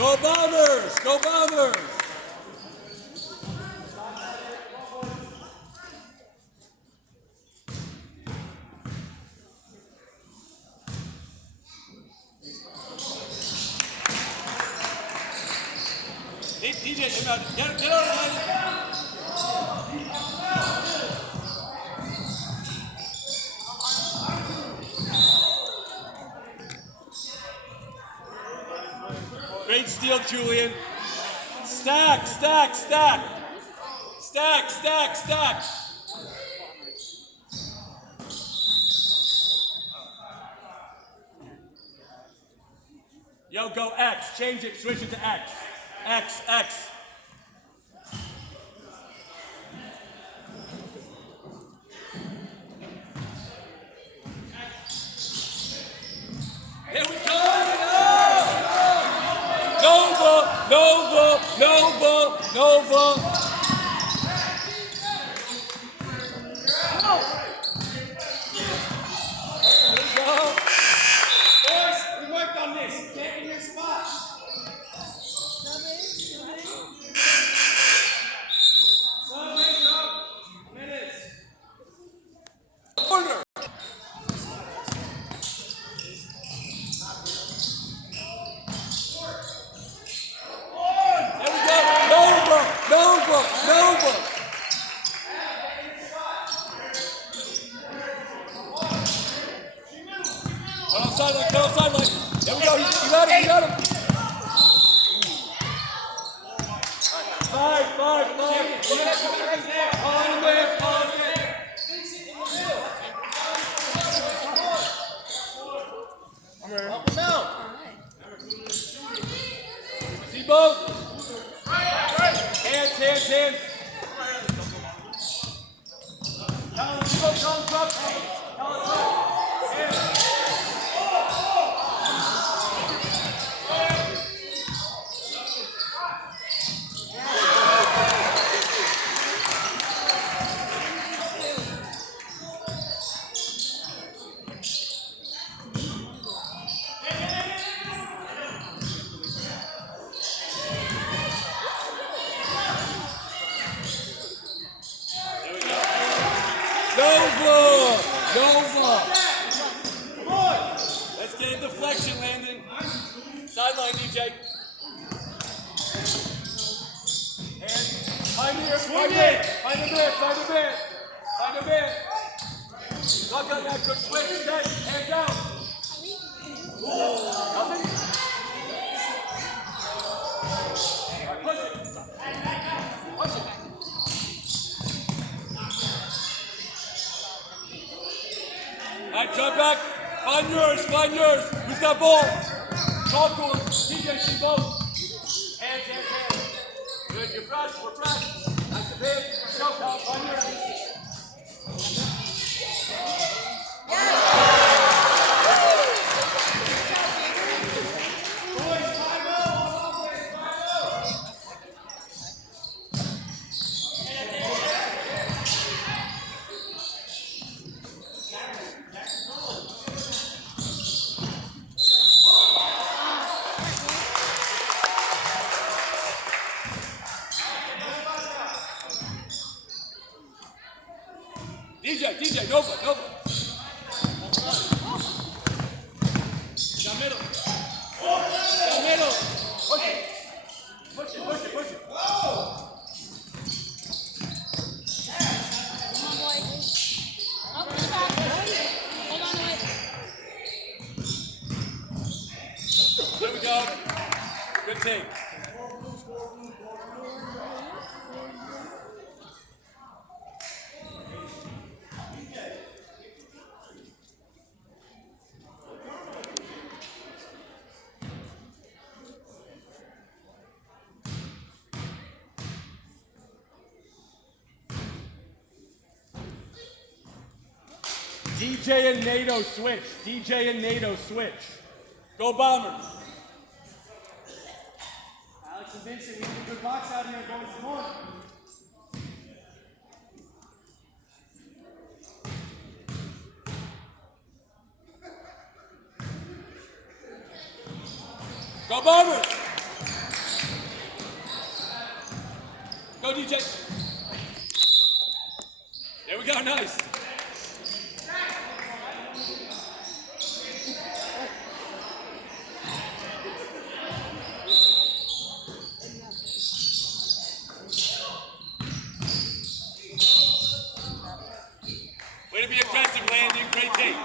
Go Bombers! Go Bombers! DJ, get out of Great steal, Julian. Stack, stack, stack. Stack, stack, stack. Yo, go X. Change it. Switch it to X. X, X. Here we go. Nova, Nova, Nova, Nova. See both? Hands, hands, hands. Nova! Nova! Come on! Let's get a deflection landing. Sideline, DJ. And find here, find it! Find a bit, find a bit! Find a bit! Lock on that good switch, set, hands out! Nothing? Alright, push it! Push it! Alright, jump back. Find yours, find yours. Who's got ball? Talk to him. DJ, see both. Hands, hands, hands. Good, you're fresh, we're fresh. That's the big. Go, pal, find yours. DJ, Nova, Nova. Down middle. Down middle. Push it. Push it, push it, push it. Whoa! Come on, boy. Oh, come back. Hold on to it. There we go. Good take. DJ and NATO switch. DJ and NATO switch. Go Bombers. Alex and Vincent, we need a good box out here going for more. Go Bombers. DJ. There we go, nice. Way to be aggressive, Landon. Great take.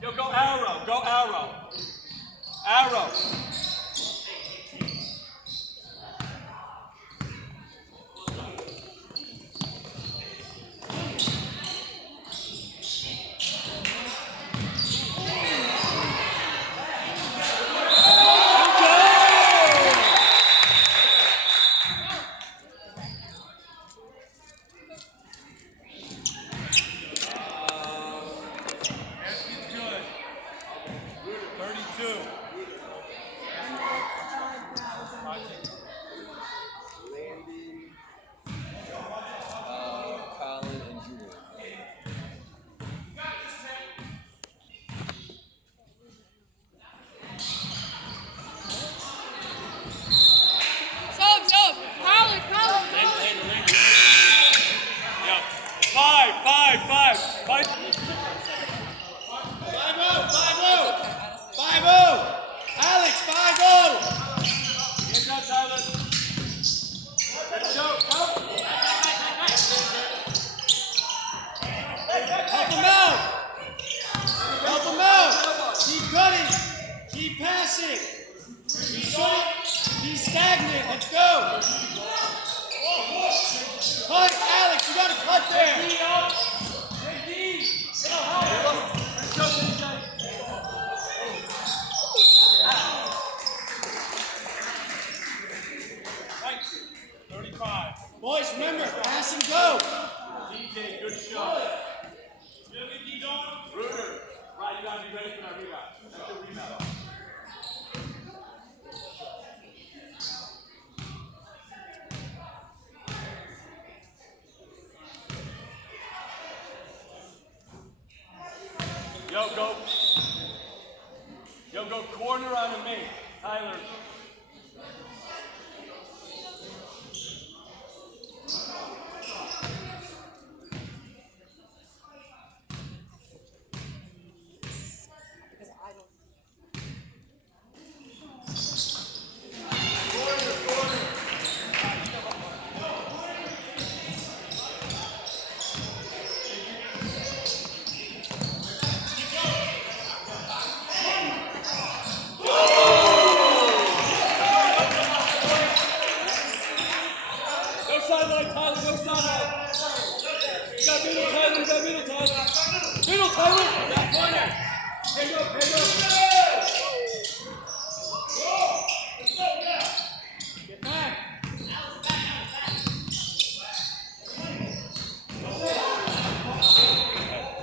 Yo, go arrow, go arrow. Arrow. He's stagnant. Let's go. Cut, Alex. You got to cut there. Boys, remember, pass and go. DJ, good shot. Hoover. Right, you gotta be ready for that rebound. That's the rebound. Yo, go corner on the main. Tyler.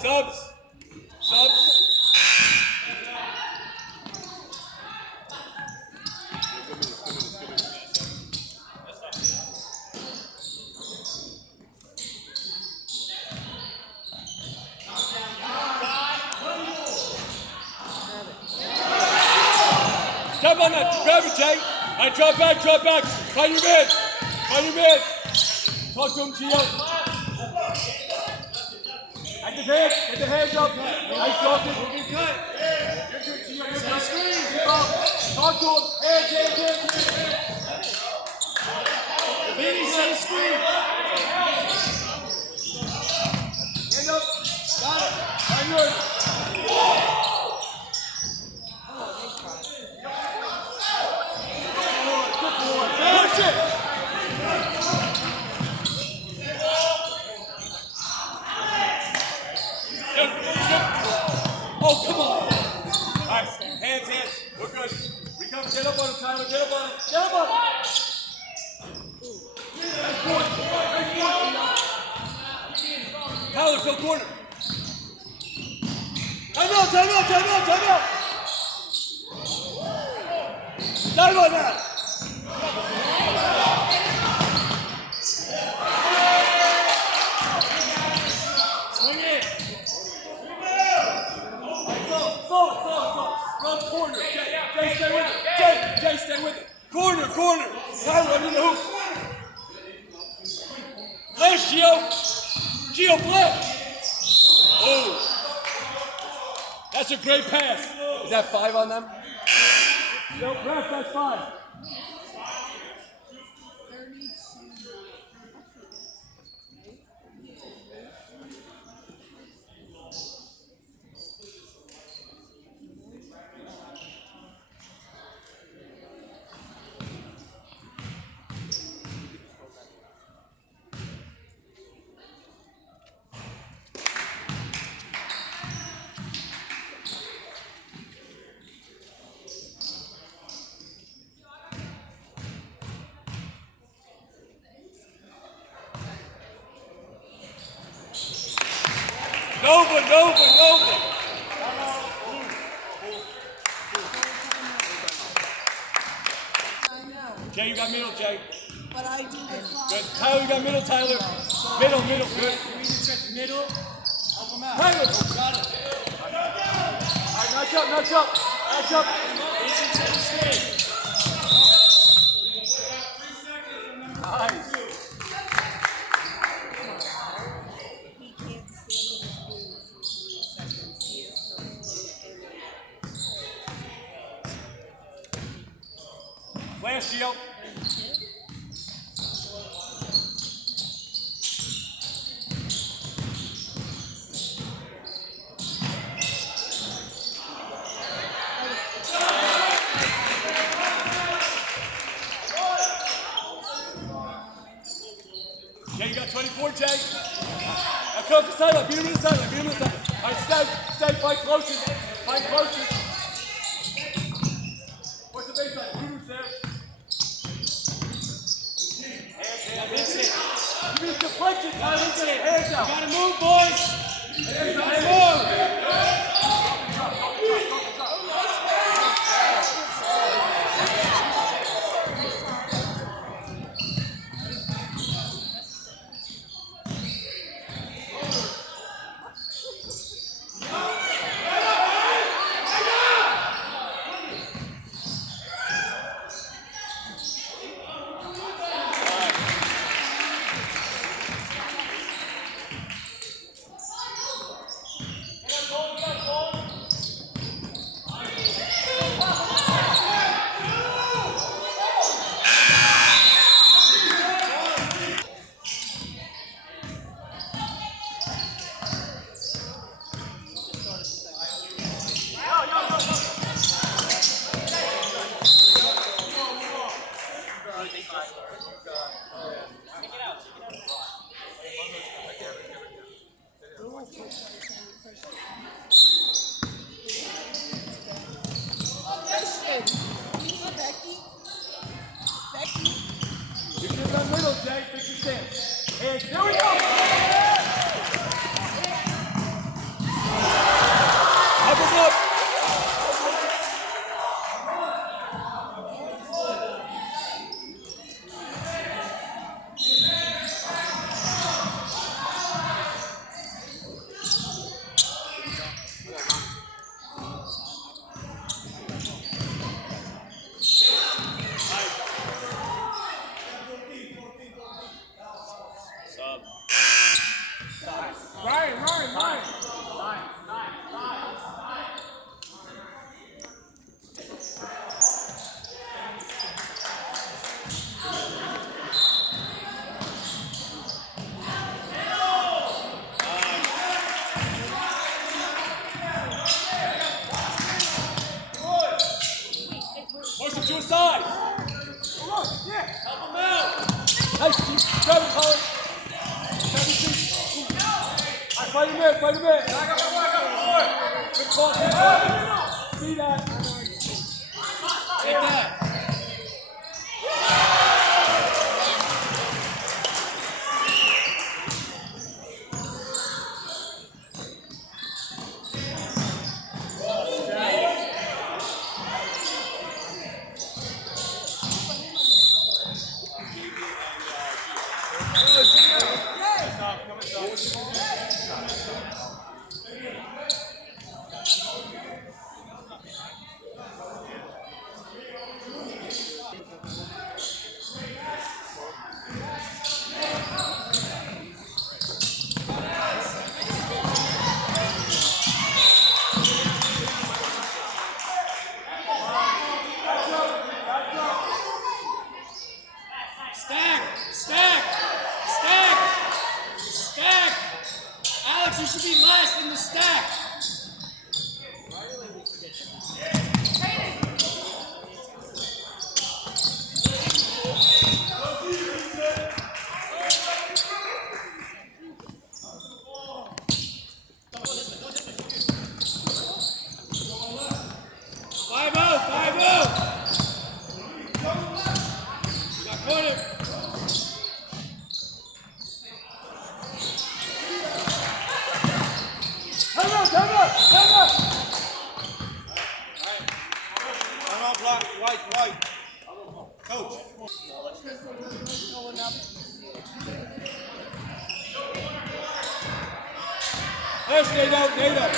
Subs. Jump on that. Grab it, Jay. All right, drop back. Find your man. Talk to him, Gio. Get the hands up. Nice job. We're getting cut. You're good, Gio. You're good. Screen. Talk to him. Hands. Vinny, say screen. Hand up. Got it. Find yours. Push it. Oh, come on. All right, hands. We're good. Recover. Get up on him, Tyler. Get up on him. Get up on him. Tyler, fill corner. Time out. Time out now. Swing it. Slow. Run corner. Jay, stay with it. Jay, stay with it. Corner. Tyler, under the hoop. Flash, Gio, flash. Oh. That's a great pass. Is that 5 on them? No, ref, that's 5. Nova. Jay, you got middle, Jay. But I do the clock. Good. Tyler, you got middle, Tyler. Middle. Good. Middle. Help him out. Tyler. Oh, got it. All right, notch up. Nice. He can't stand in the booth for 3 seconds. He is so full Flash, Gio. Jay, you got 24, Jay. Now come to the sideline. Beat him to the sideline. All right, stay. Fight closest. What's the baseline? Hoover's there. Hands. Give me a deflection, Tyler. Hands out. Gotta move, boys. Gotta move. You get that middle, Jay. Fix your stance. And here we go. Up. Right. Force him to a side. Help him out. Nice. Grab him, Colin. Fight him in. I got 4. Good ball, good ball. See that? Take that. Stack! Stack! Stack! Stack! Alex, you should be last in the stack! There's Nato.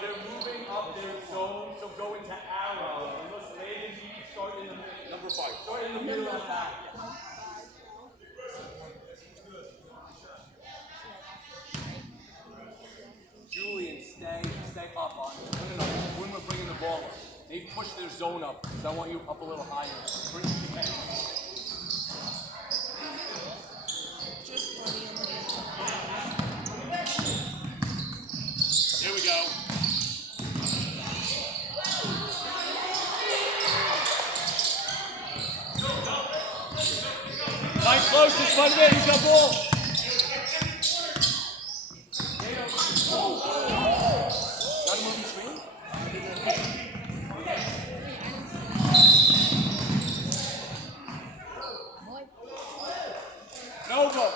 They're moving up their zone, so go into arrow. You must lay the knee, start in the middle. Number 5. Start in the middle of that. Julian, stay up on it. No. When we're bringing the ball up. They've pushed their zone up, so I want you up a little higher. Bring it back. Here we go. Nice close, this one man, he's got ball. Got a moving screen? Nova.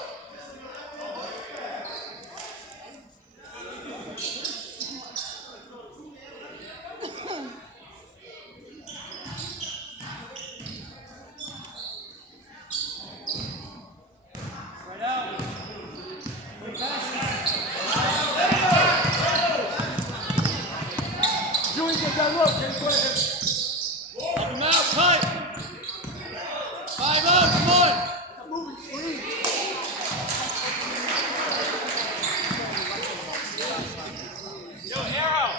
Up him out, cut! 5-0, come on! Moving free. Yo, arrow!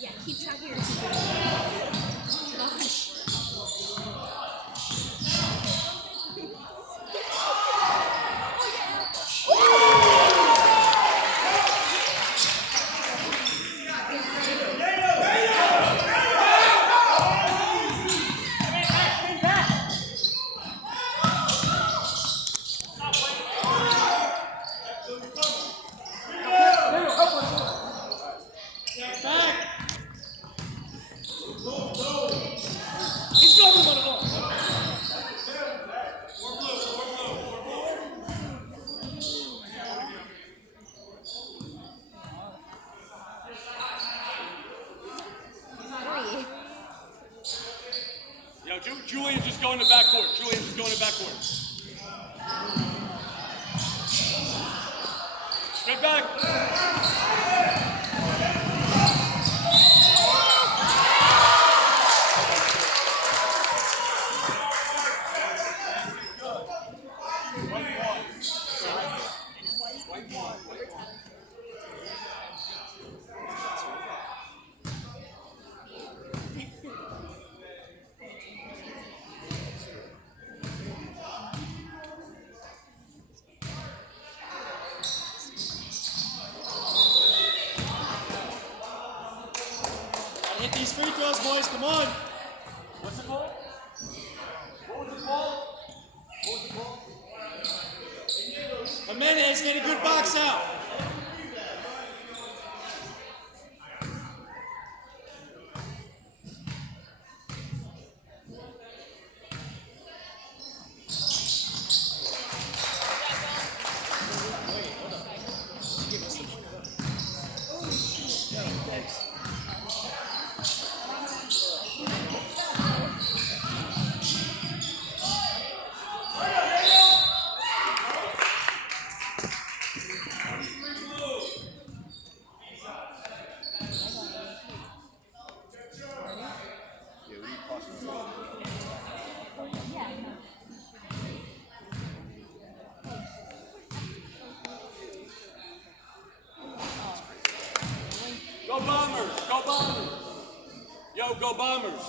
Yeah, keep track of your gosh. Julian's just going to backcourt. Straight back. Get these free throws, boys. Come on. What's the call? What was the call? What was the call? Jimenez, get a good box out. Go Bombers! Go Bombers! Yo, go Bombers!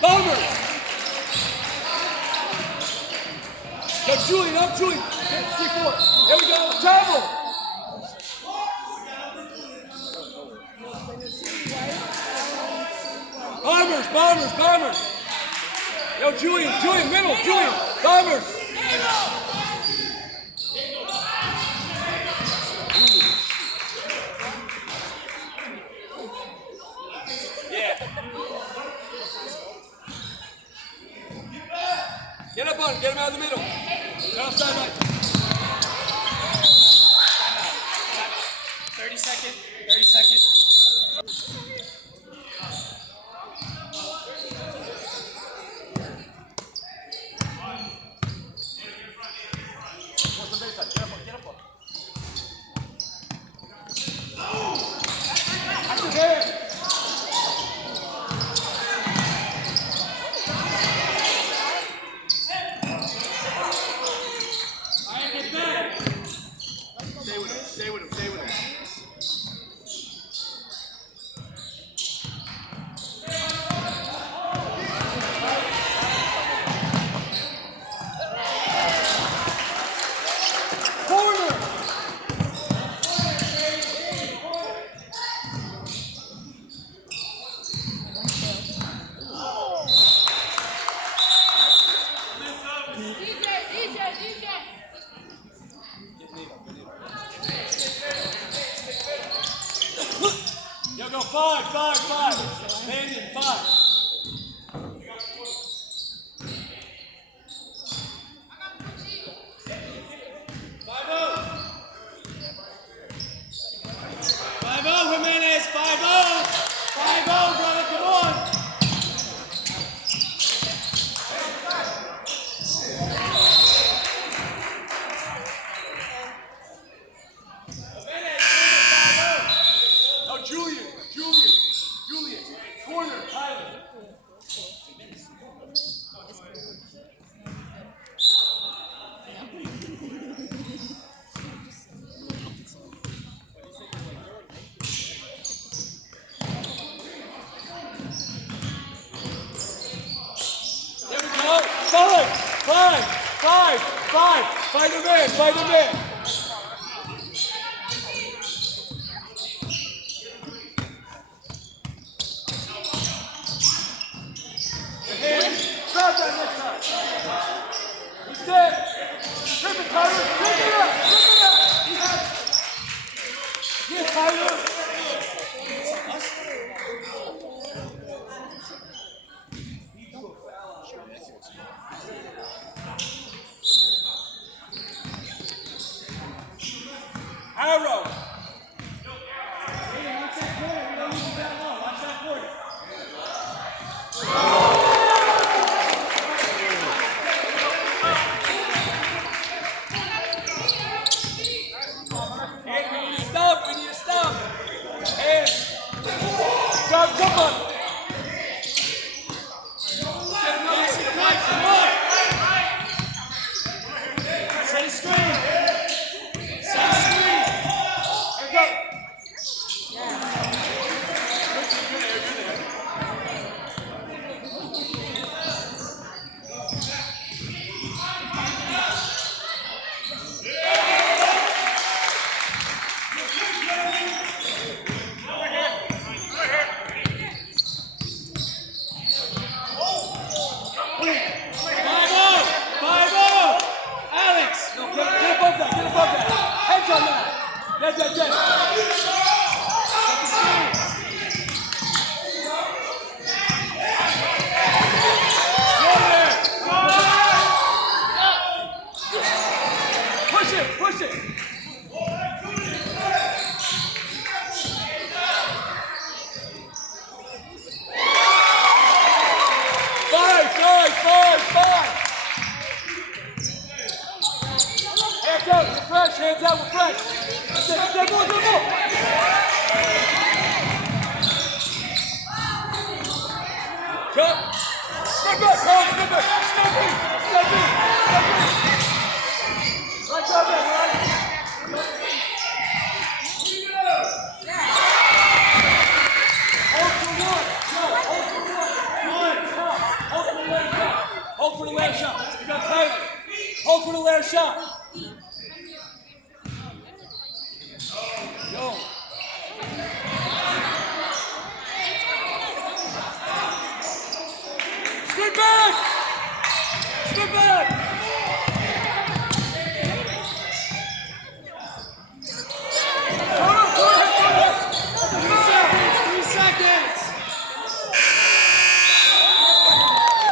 Bombers! Yo, Julian, up Julian! C4! There we go! Travel! Bombers! Bombers! Bombers! Yo, Julian, Julian, middle, Julian, Bombers! Yeah. Get up on him, get him out of the middle. Get outside right. 30 seconds. 30 seconds. Stay with him, stay with him. Yo, go 5, 5, 5. Landon, 5. Jimenez, 5-0. 5-0, brother, come on. Oh, Julian. Corner, Tyler. There we go. 5. Find the man. Grab that next time. He's dead. Rip it, Tyler. Rip it up. Yeah, Tyler. Arrow. We need to stop. And jump on. Come on. Set a screen. 5-0. 5-0. Alex. No, get above that. Get above that. Hedge on that. Dead. Take the screen. Push it! Five! Hands out, we're fresh! That's it, Cut! Step back, Carl, step in! Right out there, right? Hold for the last shot. You got Taylor. Hold for the last shot. Go. Step back.